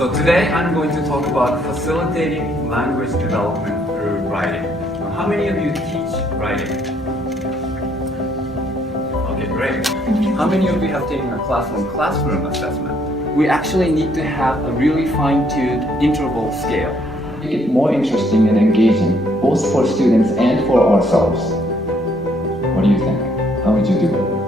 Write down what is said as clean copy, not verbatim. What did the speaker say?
So today I'm going to talk about facilitating language development through writing. Now, how many of you teach writing? Okay, great. How many of you have taken a classroom assessment? We actually need to have a really fine-tuned interval scale. Make it more interesting and engaging, both for students and for ourselves. What do you think? How would you do it?